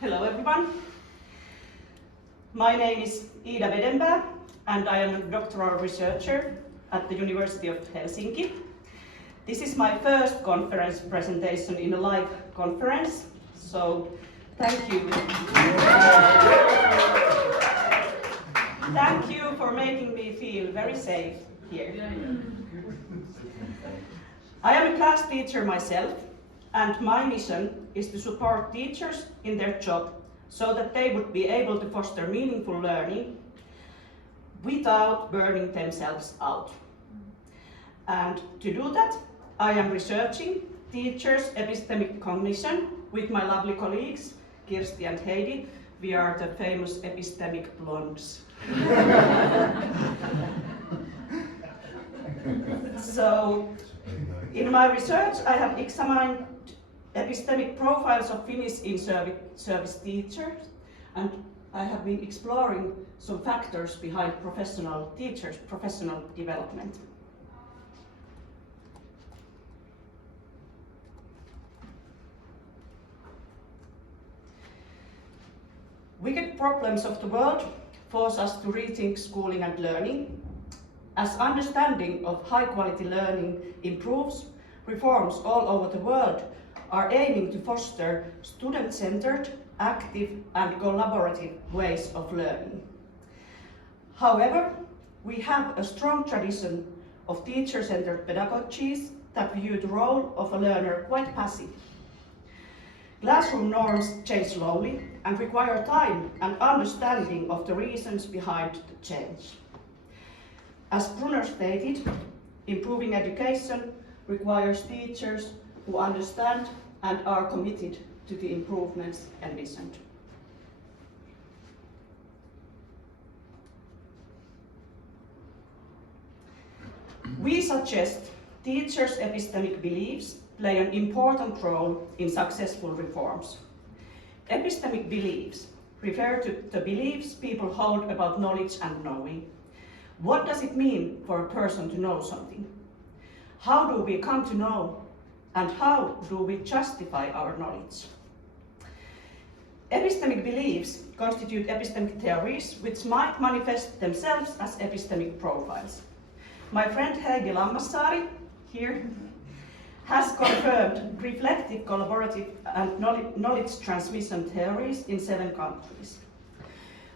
Hello everyone. My name is Lida Vedenpää and I am a doctoral researcher at the University of Helsinki. This is my first conference presentation in a live conference, so thank you. Thank you for making me feel very safe here. I am a class teacher myself, and my mission is to support teachers in their job so that they would be able to foster meaningful learning without burning themselves out. And to do that, I am researching teachers' epistemic cognition with my lovely colleagues, Kirsti and Heidi. We are the famous epistemic blondes. So, in my research, I have examined epistemic profiles of Finnish in-service teachers, and I have been exploring some factors behind professional teachers' professional development. Wicked problems of the world force us to rethink schooling and learning. As understanding of high-quality learning improves, reforms all over the world are aiming to foster student-centered, active and collaborative ways of learning. However, we have a strong tradition of teacher-centered pedagogies that view the role of a learner quite passive. Classroom norms change slowly and require time and understanding of the reasons behind the change. As Brunner stated, improving education requires teachers who understand and are committed to the improvements envisioned. We suggest teachers' epistemic beliefs play an important role in successful reforms. Epistemic beliefs refer to the beliefs people hold about knowledge and knowing. What does it mean for a person to know something? How do we come to know, and how do we justify our knowledge? Epistemic beliefs constitute epistemic theories which might manifest themselves as epistemic profiles. My friend Heidi Lammassaari, here, has confirmed reflective, collaborative and knowledge transmission theories in 7 countries.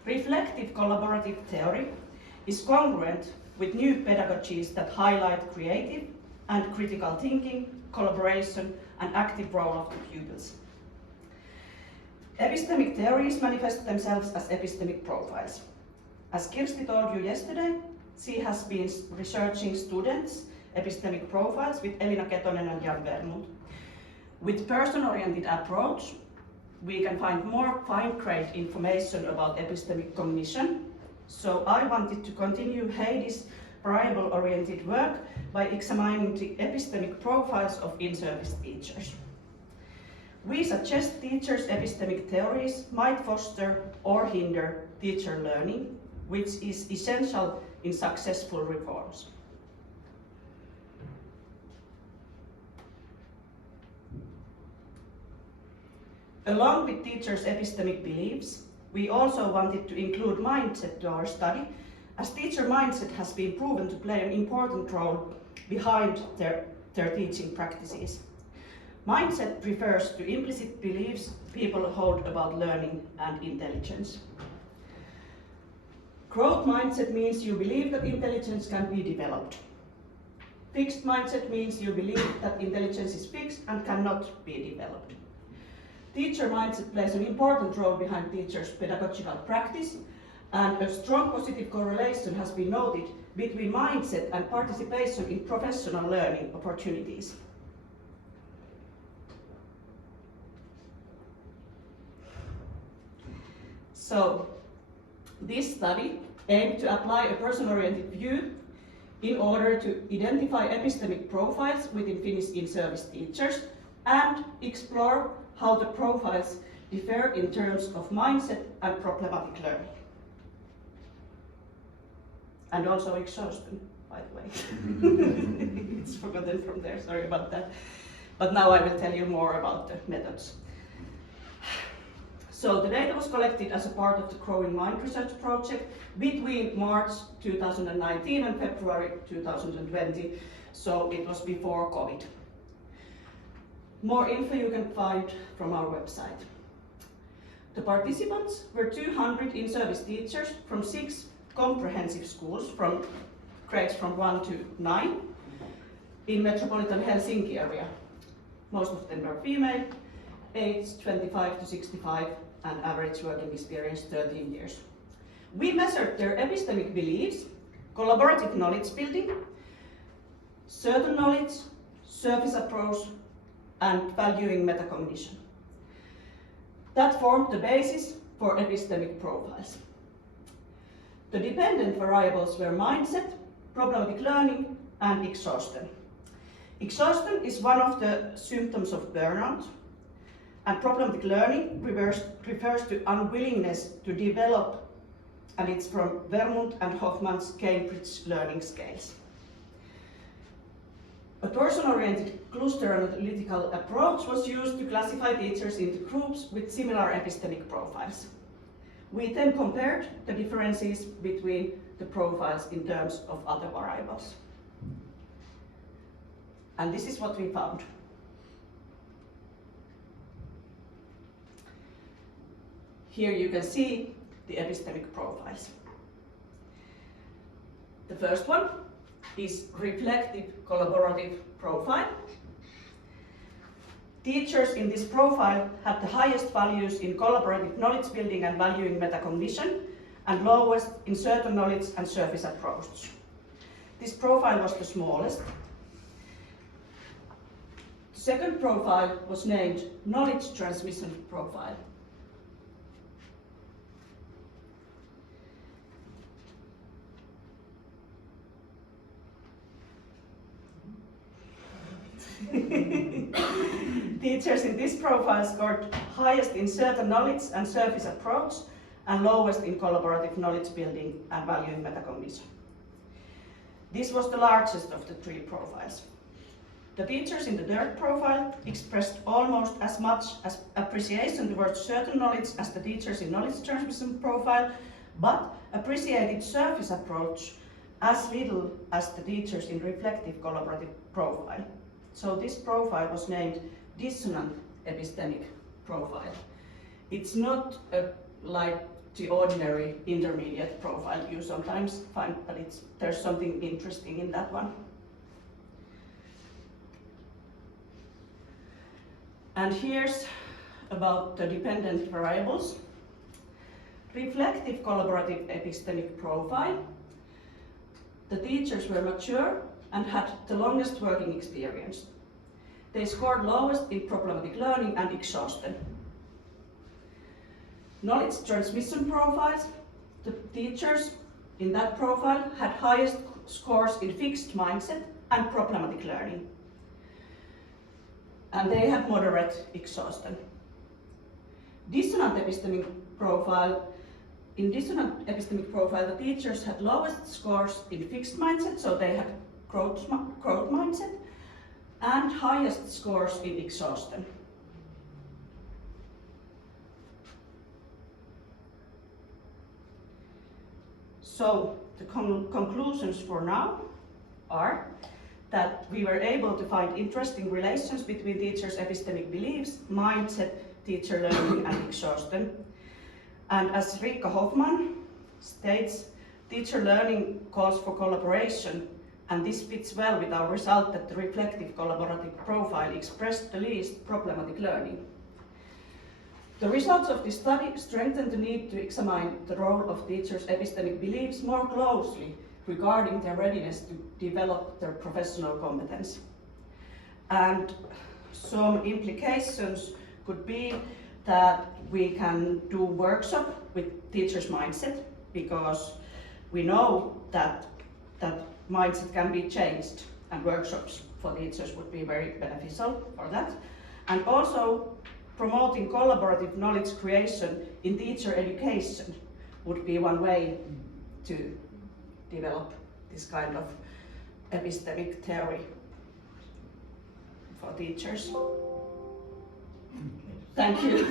Reflective collaborative theory is congruent with new pedagogies that highlight creative and critical thinking, collaboration and active role of the pupils. Epistemic theories manifest themselves as epistemic profiles. As Kirsti told you yesterday, she has been researching students' epistemic profiles with Elina Ketonen and Jan Vermund. With person-oriented approach, we can find more fine-grained information about epistemic cognition. So I wanted to continue Heidi's variable-oriented work by examining the epistemic profiles of in-service teachers. We suggest teachers' epistemic theories might foster or hinder teacher learning, which is essential in successful reforms. Along with teachers' epistemic beliefs, we also wanted to include mindset to our study, as teacher mindset has been proven to play an important role behind their teaching practices. Mindset refers to implicit beliefs people hold about learning and intelligence. Growth mindset means you believe that intelligence can be developed. Fixed mindset means you believe that intelligence is fixed and cannot be developed. Teacher mindset plays an important role behind teachers' pedagogical practice, and a strong positive correlation has been noted between mindset and participation in professional learning opportunities. So, this study aimed to apply a person-oriented view in order to identify epistemic profiles within Finnish in-service teachers and explore how the profiles differ in terms of mindset and problematic learning. And also exhaustion, by the way. It's forgotten from there, sorry about that. But now I will tell you more about the methods. So the data was collected as a part of the Growing Mind research project between March 2019 and February 2020, so it was before COVID. More info you can find from our website. The participants were 200 in-service teachers from 6 comprehensive schools from grades from 1 to 9 in metropolitan Helsinki area. Most of them were female, aged 25 to 65, and average working experience 13 years. We measured their epistemic beliefs, collaborative knowledge building, certain knowledge, surface approach, and valuing metacognition. That formed the basis for epistemic profiles. The dependent variables were mindset, problematic learning, and exhaustion. Exhaustion is one of the symptoms of burnout, and problematic learning refers to unwillingness to develop, and it's from Vermont and Hoffman's Cambridge learning scales. A person-oriented cluster analytical approach was used to classify teachers into groups with similar epistemic profiles. We then compared the differences between the profiles in terms of other variables. And this is what we found. Here you can see the epistemic profiles. The first one is reflective collaborative profile. Teachers in this profile had the highest values in collaborative knowledge building and valuing metacognition, and lowest in certain knowledge and surface approach. This profile was the smallest. The second profile was named knowledge transmission profile. Teachers in this profile scored highest in certain knowledge and surface approach, and lowest in collaborative knowledge building and valuing metacognition. This was the largest of the 3 profiles. The teachers in the third profile expressed almost as much as appreciation towards certain knowledge as the teachers in knowledge transmission profile, but appreciated surface approach as little as the teachers in reflective collaborative profile. So this profile was named dissonant epistemic profile. It's not like the ordinary intermediate profile you sometimes find, but there's something interesting in that one. And here's about the dependent variables. Reflective collaborative epistemic profile. The teachers were mature and had the longest working experience. They scored lowest in problematic learning and exhaustion. Knowledge transmission profiles. The teachers in that profile had highest scores in fixed mindset and problematic learning. And they had moderate exhaustion. Dissonant epistemic profile. In dissonant epistemic profile, the teachers had lowest scores in fixed mindset, so they had growth mindset, and highest scores in exhaustion. So the conclusions for now are that we were able to find interesting relations between teachers' epistemic beliefs, mindset, teacher learning, and exhaustion. And as Riikka Hoffman states, teacher learning calls for collaboration, and this fits well with our result that the reflective collaborative profile expressed the least problematic learning. The results of this study strengthen the need to examine the role of teachers' epistemic beliefs more closely regarding their readiness to develop their professional competence. And some implications could be that we can do workshop with teachers' mindset, because we know that mindset can be changed, and workshops for teachers would be very beneficial for that. And also promoting collaborative knowledge creation in teacher education would be one way to develop this kind of epistemic theory for teachers. Thank you.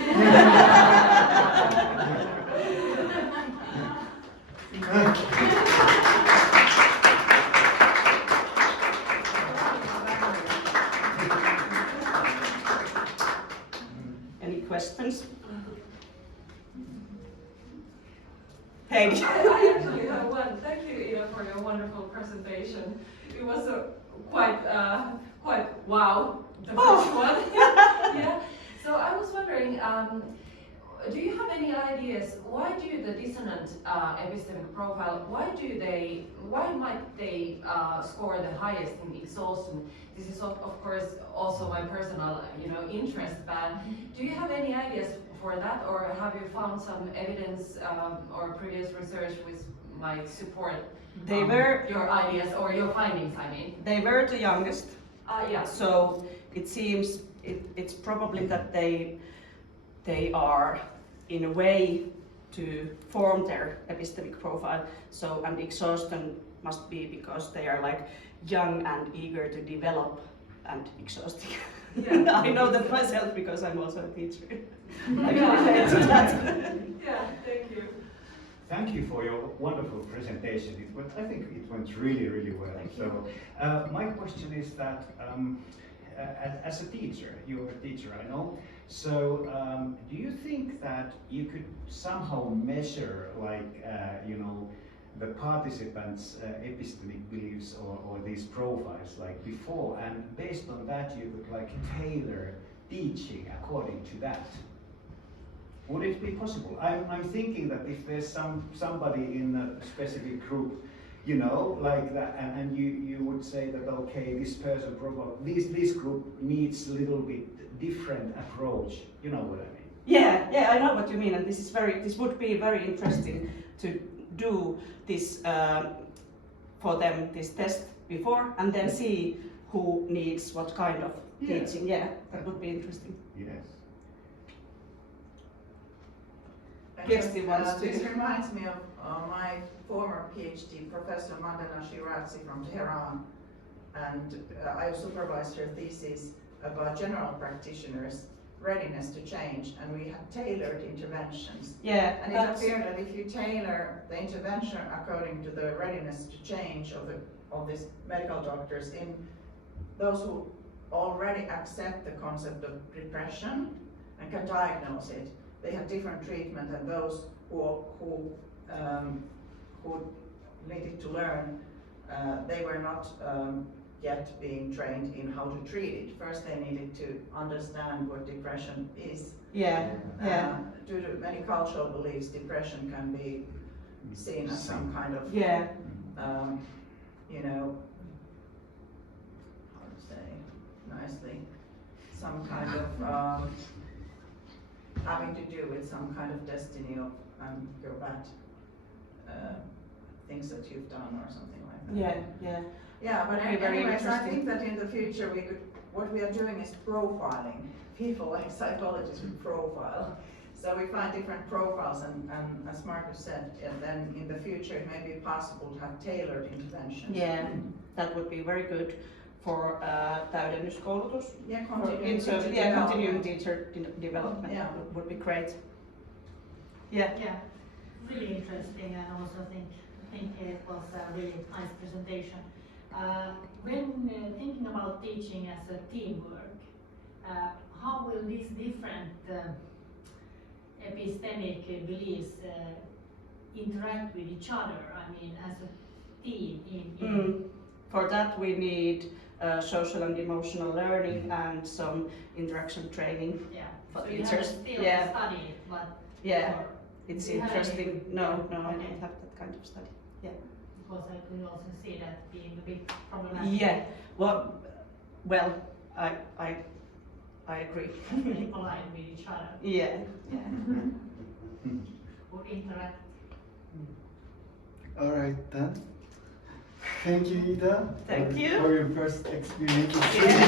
Any questions? Heidi. I actually have one. Thank you, Ida, for your wonderful presentation. It was quite wow, the first one. Yeah. So I was wondering, do you have any ideas why do the dissonant epistemic profile? Why might they score the highest in exhaustion? This is of course also my personal interest. But do you have any ideas for that, or have you found some evidence or previous research which might support your ideas or your findings? I mean, they were the youngest. Yeah. So it seems it's probably that they are in a way to form their epistemic profile. So and exhaustion must be because they are like young and eager to develop and exhausting. Yeah. I know that myself because I'm also a teacher. I can relate to that. Yeah, thank you. Thank you for your wonderful presentation. I think it went really, really well. So my question is that as a teacher, you're a teacher, I know. So do you think that you could somehow measure, like the participants' epistemic beliefs or these profiles like before, and based on that you could like tailor teaching according to that? Would it be possible? I'm thinking that if there's somebody in a specific group, like that, and you would say that okay, this person probably this group needs a little bit different approach. You know what I mean? Yeah, I know what you mean, and this would be very interesting to do this for them, this test before, and then see who needs what kind of teaching. Yeah, that would be interesting. Yes. Kirsti wants to. This reminds me of my former PhD, Professor Mandana Shirazi from Tehran, and I supervised her thesis about general practitioners' readiness to change, and we had tailored interventions. Yeah, and it appeared that if you tailor the intervention according to the readiness to change of these medical doctors, in those who already accept the concept of depression and can diagnose it, they have different treatment than those who needed to learn. They were not yet being trained in how to treat it. First, they needed to understand what depression is. Yeah. Due to many cultural beliefs, depression can be seen as some kind of, how to say nicely, some kind of having to do with some kind of destiny of your bad things that you've done or something like that. Yeah, but anyways, I think that in the future what we are doing is profiling. People like psychologists would profile. So we find different profiles, and as Marcus said, then in the future it may be possible to have tailored interventions. Yeah, that would be very good for täydennyskoulutus. Yeah, continuing teacher development would be great. Yeah, really interesting. I also think it was a really nice presentation. When thinking about teaching as a teamwork, how will these different epistemic beliefs interact with each other? I mean, as a team. For that we need social and emotional learning and some interaction training for so teachers. You still study, but it's interesting. No, I don't have that kind of study. Yeah. Because I could also see that being a bit problematic. Yeah. Well, I agree. They collide with each other. Yeah. Or interact. All right then. Thank you, Ida. Thank you for your first experience. Yeah.